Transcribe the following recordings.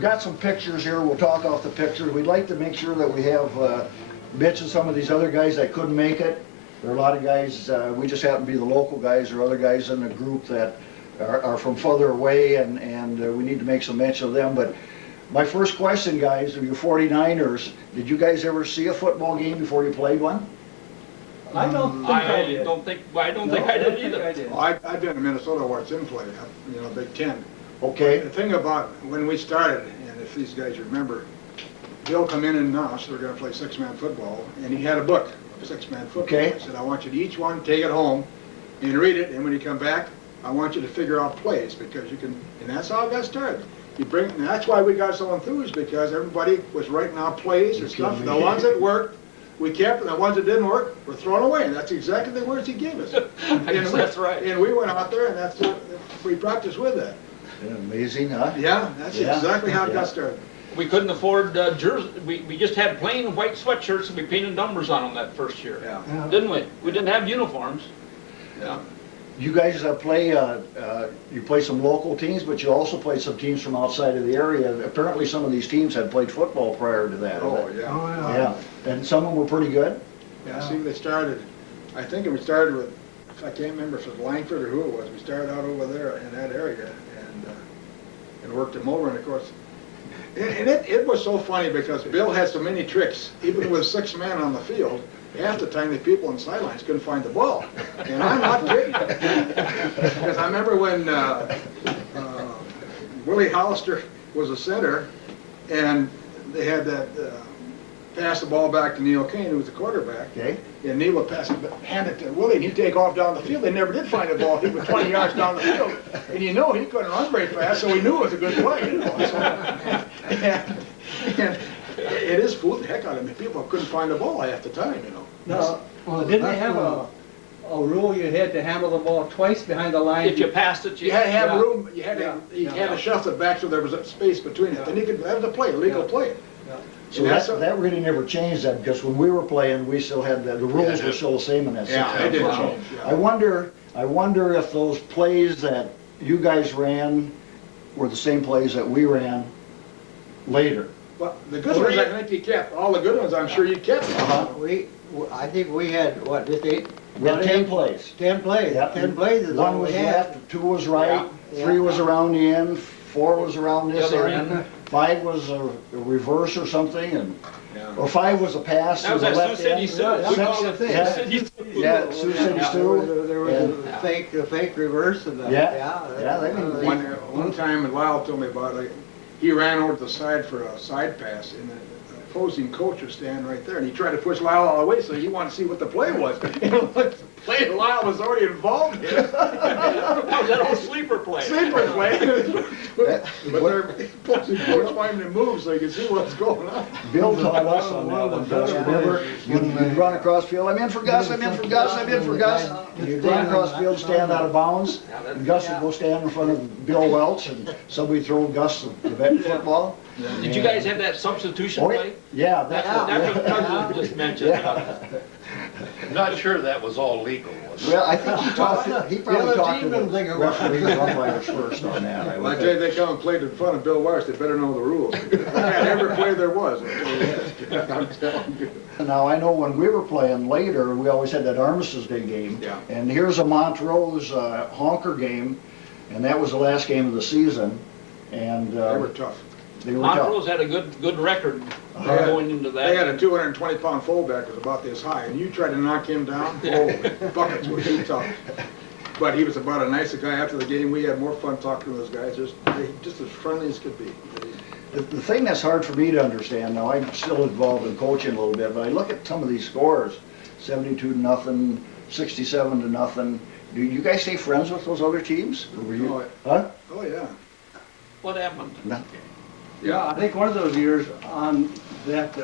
Got some pictures here. We'll talk off the pictures. We'd like to make sure that we have Mitch and some of these other guys that couldn't make it. There are a lot of guys, we just happen to be the local guys. There are other guys in the group that are from further away, and we need to make some mention of them. But my first question, guys, are you 49ers? Did you guys ever see a football game before you played one? I don't think I did. I don't think I did either. Well, I've been in Minnesota where it's in play, you know, Big Ten. Okay. The thing about when we started, and if these guys remember, Bill come in and announced they're going to play six-man football, and he had a book of six-man football. Okay. I said, I want you to each one take it home and read it, and when you come back, I want you to figure out plays, because you can, and that's how it got started. You bring, and that's why we got so enthused, because everybody was writing out plays and stuff. The ones that worked, we kept, and the ones that didn't work were thrown away, and that's exactly the words he gave us. That's right. And we went out there, and that's what we practiced with that. Yeah, amazing, huh? Yeah, that's exactly how it got started. We couldn't afford jerseys. We just had plain white sweatshirts, and we painted numbers on them that first year. Yeah. Didn't we? We didn't have uniforms. Yeah. You guys play, you play some local teams, but you also play some teams from outside of the area. Apparently some of these teams had played football prior to that. Oh, yeah. Oh, Yeah, and some of them were pretty good. Yeah, see, they started, I think we started with, I can't remember if it was Langford or who it was. We started out over there in that area and worked them over, and of course, and it was so funny because Bill had so many tricks, even with 6 men on the field. Half the time the people on the sidelines couldn't find the ball. And I'm not kidding. Because I remember when Willie Hollister was a center, and they had that pass the ball back to Neil Kane, who was the quarterback. Okay. And Neil would pass it, hand it to Willie, and he'd take off down the field. They never did find the ball. He was 20 yards down the field. And you know he couldn't run very fast, so he knew it was a good play. You know? And it is fooled the heck out of me. People couldn't find the ball half the time, you know. No, well, didn't they have a rule you had to handle the ball twice behind the line? If you passed it, You had to have Yeah. room. You had to shuffle it back so there was a space between it. Then you could have the play, legal play. So that really never changed that, because when we were playing, we still had, the rules were still the same in that Yeah, system. it didn't change. I wonder if those plays that you guys ran were the same plays that we ran later. Well, the good ones I think you kept. All the good ones I'm sure you kept. I think we had, what, just 8? We had 10 plays. 10 plays. Yep. 10 plays is all One we was had. left, 2 was right, Yeah. 3 was around the end, 4 was around this The other end, end. 5 was a reverse or something, and or 5 was a pass that to was the that left Sioux City end. Sioux. Yeah, We that's called the it thing. Sioux City Sioux. Yeah, Sioux City Yeah, Sioux. there was And- the fake reverse of that. Yeah, they can- One time, and Lyle told me about it, he ran over to the side for a side pass, and the opposing coach was standing right there, and he tried to push Lyle all the way, so he wanted to see what the play was. You know, the play that Lyle was already involved in. That was that old sleeper play. Sleeper play. But their opposing coach wanted him to move so he could see what's going on. Bill taught us on that one, Gus, remember? You'd run across field, I'm in for Gus, I'm in for Gus, I'm in for Gus. You'd run across field, stand out of bounds, and Gus would go stand in front of Bill Welch, and somebody throw Gus the vet football. Did you guys have that substitution Oh, play? yeah, That's that's what Doug just mentioned. I'm not sure that was all legal, was it? Well, I think he probably The other talked to team didn't think the it was. referees and umpires first on that. I Well, would I tell you, think. they come and played in front of Bill Welch, they better know the rules. They had every play there was. I'm telling you. Now, I know when we were playing later, we always had that Armistice Day game. Yeah. And here's a Montrose honker game, and that was the last game of the season. And They were tough. they were tough. Montrose had a good record going into that. They had a 220-pound fullback that was about this high, and you tried to knock him down, oh, buckets were too tough. But he was about a nicer guy. After the game, we had more fun talking to those guys, just as friendly as could be. The thing that's hard for me to understand, now I'm still involved in coaching a little bit, but I look at some of these scores, 72-0, 67-0. Do you guys stay friends with those other teams? Or were you, huh? Oh, yeah. What happened? No. Yeah, I think one of those years on that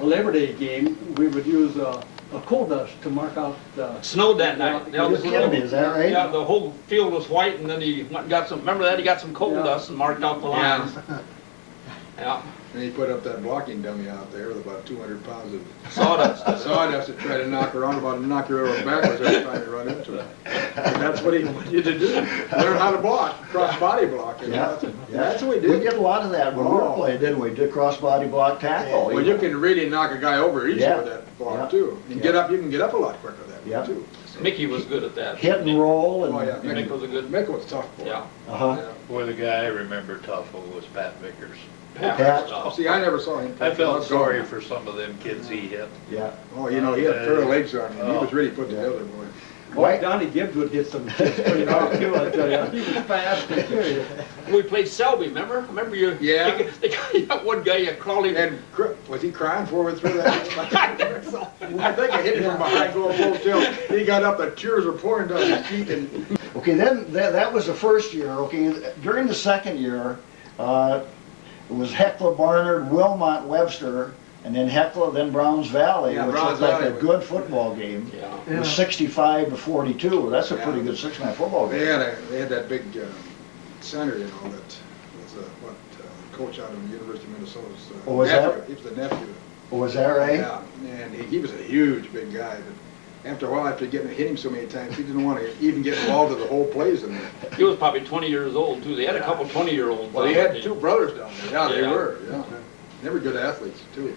Labor Day game, we would use a coal dust to mark out the... Snowed that night. You're just kidding me, is that right? Yeah, the whole field was white, and then he got some. Remember that? He got some coal dust and marked out the lines. Yeah, And he put up that blocking dummy out there with about 200 pounds of sawdust. sawdust to try to knock her on, about to knock her over backwards every time you run into her. And that's what he wanted you to do, learn how to block, cross-body block. And Yeah, that's what we We did. did a lot of that when we were Oh. playing, didn't we? Did cross-body block tackle. Well, you can really knock a guy over easy Yeah. with that block Yeah. too. And Yeah. you can get up a lot quicker that Yeah. way too. Mickey was good at that. Hit and roll and. Oh, yeah. Mick was a good, Mick was a tough boy. yeah. Uh-huh. Boy, the guy I remember tough was Pat Vickers. Pat. See, I never saw him. I felt sorry for some of them kids he hit. Yeah. Oh, you know, he had a pair of legs on him. He was really put together, boy. Right. Donnie Gibbs would hit some kids pretty hard too, I tell you. He was fast and furious. We played Selby, remember? Remember you? Yeah. You got one guy, you crawled him. And was he crying forward through that? I think I hit him from behind going full tilt. He got up, the tears were pouring down his cheek, and Okay, then, that was the first year, okay. During the second year, it was Hecla, Barnard, Wilmot, Webster, and then Hecla, then Browns Valley, Yeah, which Browns looked like a Valley. good football game. Yeah. It was 65-42. That's a pretty good six-man football they game. had that big center, you know, that was coach out of the University of Minnesota's Oh, was nephew. that- He was the nephew. Was that right? Yeah, and he was a huge, big guy, but after a while, after getting hit him so many times, he didn't want to even get involved in the whole plays in there. He was probably 20 years old too. They had a couple 20-year-olds. Well, he had two brothers down there. Yeah, they Yeah. were, yeah. They were good athletes, too.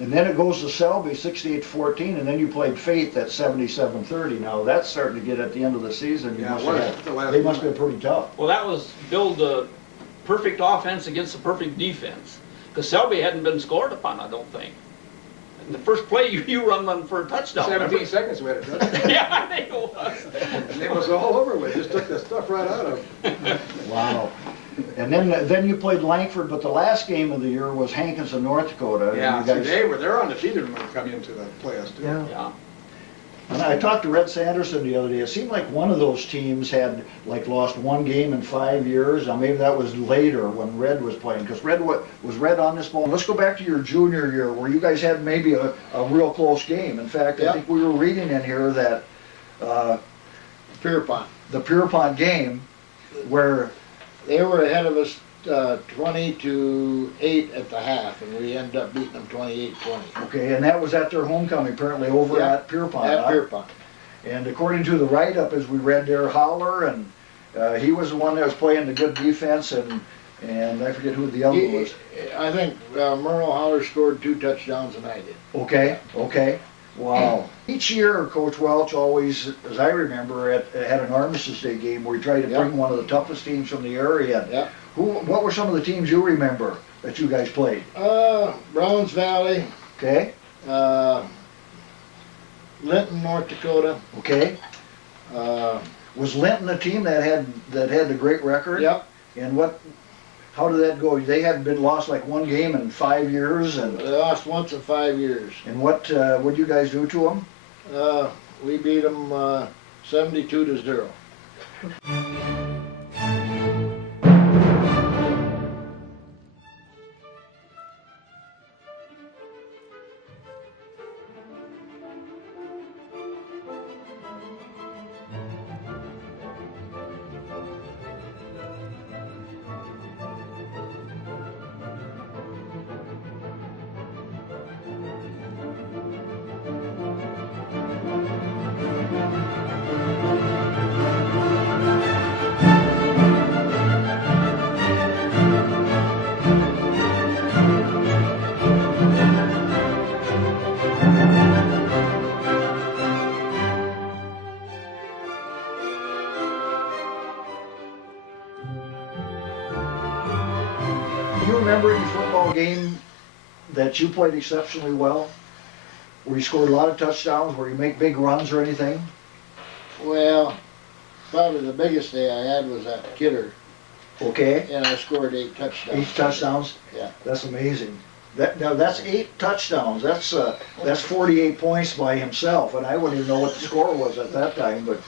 And then it goes to Selby, 68-14, and then you played Faith at 77-30. Now, that's starting to get at the end of the season. You Yeah, must it was have- the last They must one. have been pretty tough. Well, that was build the perfect offense against the perfect defense. Because Selby hadn't been scored upon, I don't think. The first play, you run for a touchdown. 17 seconds we had it done. Yeah, I think it was. And it was all over with. Just took the stuff right out of him. Wow. And then you played Langford, but the last game of the year was Hankins and North Dakota. and Yeah, you see, guys- they're undefeated when they come into the playoffs, too. Yeah. Yeah. And I talked to Red Sanderson the other day. It seemed like one of those teams had like lost one game in 5 years. Now maybe that was later when Red was playing, because was Red on this ball. Let's go back to your junior year where you guys had maybe a real close game. In fact, I Yeah. think we were reading in here that Pierpont. the Pierpont game where, They were ahead of us 20-8 at the half, and we ended up beating them 28-20. okay, and that was at their homecoming apparently over Yeah, at Pierpont. At huh? Pierpont. And according to the write-up, as we read there, Howler, and he was the one that was playing the good defense, and I forget who the other was. I think Merle Holler scored 2 touchdowns and I did. Okay, okay, wow. Each year, Coach Welch always, as I remember, had an Armistice Day game where he tried to Yeah. bring one of the toughest teams from the area. Yeah. What were some of the teams you remember that you guys played? Browns Valley, Okay, Linton, North Dakota. okay. Was Linton a team that had the great record? Yep. And how did that go? They hadn't been lost like one game in 5 years, and They lost once in 5 years. what'd you guys do to them? We beat them 72-0. Do you remember any football game that you played exceptionally well? Where you scored a lot of touchdowns, where you make big runs or anything? Well, probably the biggest day I had was at Kidder, Okay, and I scored 8 touchdowns. 8 touchdowns? Yeah. That's amazing. Now that's 8 touchdowns. That's 48 points by himself, and I wouldn't even know what the score was at that time, but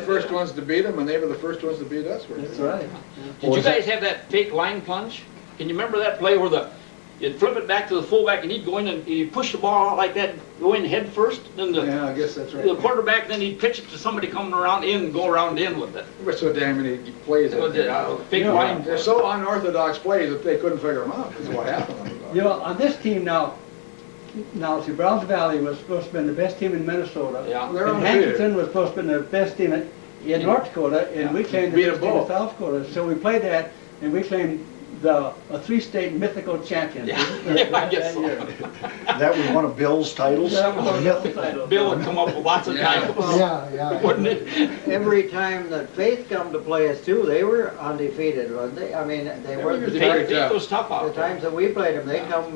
first ones to beat them, and they were the first ones to beat us. That's right. Did you guys have that fake line plunge? Can you remember that play where you'd flip it back to the fullback and he'd go in and he'd push the ball out like that, go in head first, then Yeah, I guess that's the right. quarterback, then he'd pitch it to somebody coming around in and go around in with it. There were so damn many plays. It was a fake Yeah. line. They're so unorthodox plays that they couldn't figure them out, is what happened. You know, on this team now, see, Browns Valley was supposed to be the best team in Minnesota. Yeah. They're And undefeated. Hankinson was supposed to be the best team in North Dakota, and we claimed the Beat best them team in both. South Dakota. So we played that, and we claimed a three-state mythical champion. Yeah, I guess so. year. That was one of Bill's titles. That was one of the titles. Bill would come up with lots of titles, Yeah, wouldn't it? Every time that Faith come to play us too, they were undefeated, wasn't they? I mean, they They were, were the usually Fake very tough. was tough out there. times that we played them,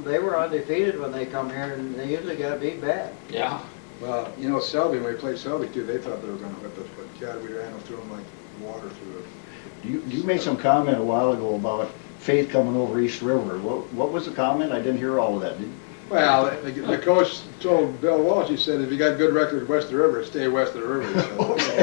they were undefeated when they come here, and they usually got beat bad. Yeah. Well, you know, Selby, when we played Selby too, they thought they were gonna whip us, but God, we ran through them like water through it. You made some comment a while ago about Faith coming over East River. What was the comment? I didn't hear all of that, did you? Well, the coach told Bill Walsh, he said, if you got good record west of the river, stay west of the river. He said.